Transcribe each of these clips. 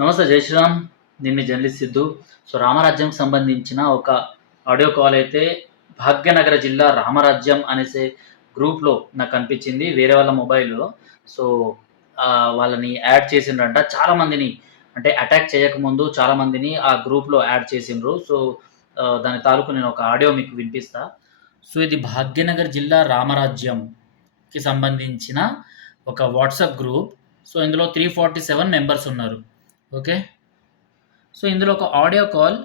నమస్తే జై శ్రీరామ్. నేను జర్నలిస్ట్ సిద్ధు. సో రామరాజ్యంకి సంబంధించిన ఒక ఆడియో కాల్ అయితే భాగ్యనగర జిల్లా రామరాజ్యం అనేసే గ్రూప్లో నాకు కనిపించింది వేరే వాళ్ళ మొబైల్లో. సో వాళ్ళని యాడ్ చేసిండ్రంట. చాలామందిని అంటే అటాక్ చేయకముందు చాలామందిని ఆ గ్రూప్లో యాడ్ చేసిండ్రు. సో దాని తాలూకు నేను ఒక ఆడియో మీకు వినిపిస్తా. సో ఇది భాగ్యనగర్ జిల్లా రామరాజ్యంకి సంబంధించిన ఒక వాట్సాప్ గ్రూప్. సో ఇందులో త్రీ ఫార్టీ సెవెన్ మెంబర్స్ ఉన్నారు. ఓకే? సో ఇందులో ఒక ఆడియో కాల్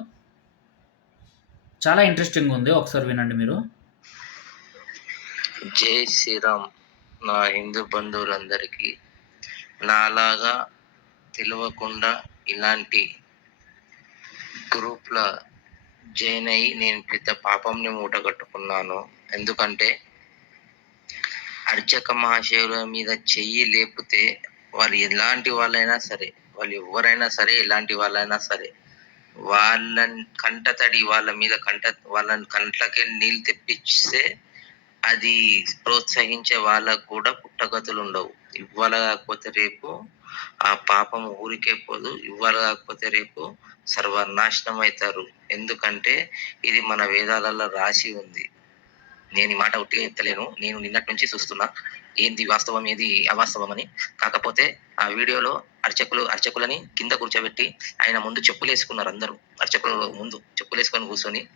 చాలా ఇంట్రెస్టింగ్ ఉంది. ఒకసారి వినండి మీరు. జై శ్రీరామ్. నా హిందూ బంధువులందరికీ నాలాగా తెలియకుండా ఇలాంటి గ్రూప్ల జాయిన్ అయ్యి నేను పెద్ద పాపంని మూట కట్టుకున్నాను ఎందుకంటే అర్చక మహాశయుల మీద చెయ్యి లేపితే వాళ్ళు ఎలాంటి వాళ్ళైనా సరే వాళ్ళు ఎవరైనా సరే ఎలాంటి వాళ్ళైనా సరే వాళ్ళని కంట తడి వాళ్ళ మీద కంట వాళ్ళని కంట్లకే నీళ్ళు తెప్పిస్తే అది ప్రోత్సహించే వాళ్ళకు కూడా పుట్టగతులు ఉండవు. ఇవ్వాలి కాకపోతే రేపు ఆ పాపం ఊరికే పోదు. ఇవ్వాలి కాకపోతే రేపు సర్వనాశనం అవుతారు. ఎందుకంటే ఇది మన వేదాలలో రాసి ఉంది. నేను ఈ మాట ఉట్టిగా ఎత్తలేను. నేను నిన్నటి నుంచి చూస్తున్నా. ఏంది వాస్తవం ఏది? అవాస్తవం అని కాకపోతే ఆ వీడియోలో అర్చకులు అర్చకులని కింద కూర్చోబెట్టి ఆయన ముందు చెప్పులు వేసుకున్నారు అందరూ. అర్చకుల ముందు చెప్పులు వేసుకొని కూర్చొని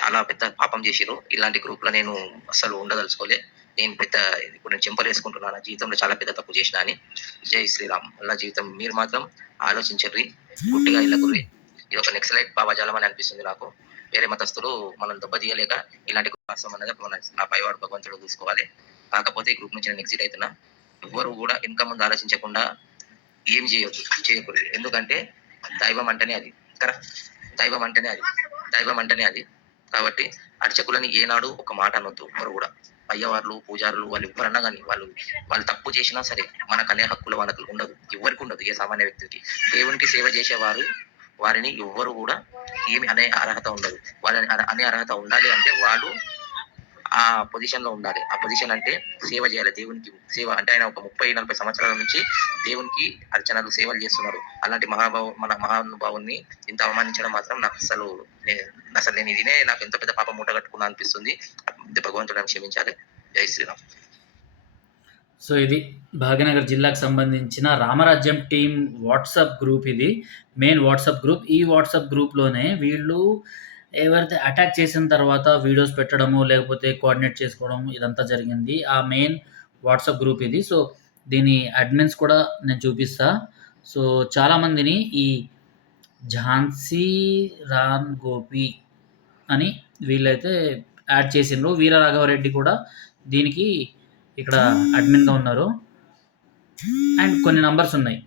చాలా పెద్ద పాపం చేసిరు ఇలాంటి గ్రూప్లో నేను అసలు ఉండదలుచుకోలే. నేను పెద్ద ఇప్పుడు నేను చెంపలు వేసుకుంటున్నాను జీవితంలో చాలా పెద్ద తప్పు చేసిన అని. జై శ్రీరామ్. అలా జీవితం మీరు మాత్రం ఆలోచించర్రి గుట్టిగా ఇళ్ళకుర్రి ఇది ఒక నెక్స్ట్ లైట్ బాబాజాలం అని అనిపిస్తుంది నాకు. వేరే మతస్థులు మనం దెబ్బతీయలేక ఇలాంటి వాస్తవం అనేది మన నా పైవాడు భగవంతుడు చూసుకోవాలి. కాకపోతే ఈ గ్రూప్ నుంచి నేను ఎగ్జిట్ అవుతున్నా ఎవ్వరు కూడా ఇంకా ముందు ఆలోచించకుండా ఏం చేయొద్దు చేయకూడదు. ఎందుకంటే దైవం అంటేనే అది. కరెక్ట్ దైవం అంటేనే అది. దైవం అంటేనే అది. కాబట్టి అర్చకులని ఏనాడు ఒక మాట అనొద్దు ఎవరు కూడా. అయ్యవార్లు పూజారులు వాళ్ళు ఎవరన్నా కానీ వాళ్ళు వాళ్ళు తప్పు చేసినా సరే మనకనే హక్కుల హక్కులు వాళ్ళకు ఉండదు ఎవరికి ఉండదు ఏ సామాన్య వ్యక్తికి. దేవునికి సేవ చేసేవారు వారిని ఎవ్వరు కూడా ఏమి అనే అర్హత ఉండదు. వాళ్ళని అనే అర్హత ఉండాలి అంటే వాళ్ళు ఆ పొజిషన్లో ఉండాలి. ఆ పొజిషన్ అంటే సేవ చేయాలి. దేవునికి సేవ అంటే ఆయన ఒక ముప్పై నలభై సంవత్సరాల నుంచి దేవునికి అర్చనలు సేవలు చేస్తున్నారు. అలాంటి మహాభావ మన మహానుభావుని ఇంత అవమానించడం మాత్రం నాకు అసలు అసలు నేను ఇదినే నాకు ఎంత పెద్ద పాప మూట కట్టుకున్నా అనిపిస్తుంది. భగవంతుడు క్షమించాలి. జై శ్రీరామ్. సో ఇది భాగ్యనగర్ జిల్లాకు సంబంధించిన రామరాజ్యం టీం వాట్సాప్ గ్రూప్ ఇది మెయిన్ వాట్సాప్ గ్రూప్. ఈ వాట్సాప్ గ్రూప్లోనే వీళ్ళు ఎవరైతే అటాక్ చేసిన తర్వాత వీడియోస్ పెట్టడము లేకపోతే కోఆర్డినేట్ చేసుకోవడం ఇదంతా జరిగింది. ఆ మెయిన్ వాట్సాప్ గ్రూప్ ఇది. సో దీని అడ్మిన్స్ కూడా నేను చూపిస్తా. సో చాలామందిని ఈ ఝాన్సీ రామ్ గోపి అని వీళ్ళైతే యాడ్ చేసిండ్రు. వీర రాఘవరెడ్డి కూడా దీనికి ఇక్కడ అడ్మిన్గా ఉన్నారు. అండ్ కొన్ని నంబర్స్ ఉన్నాయి.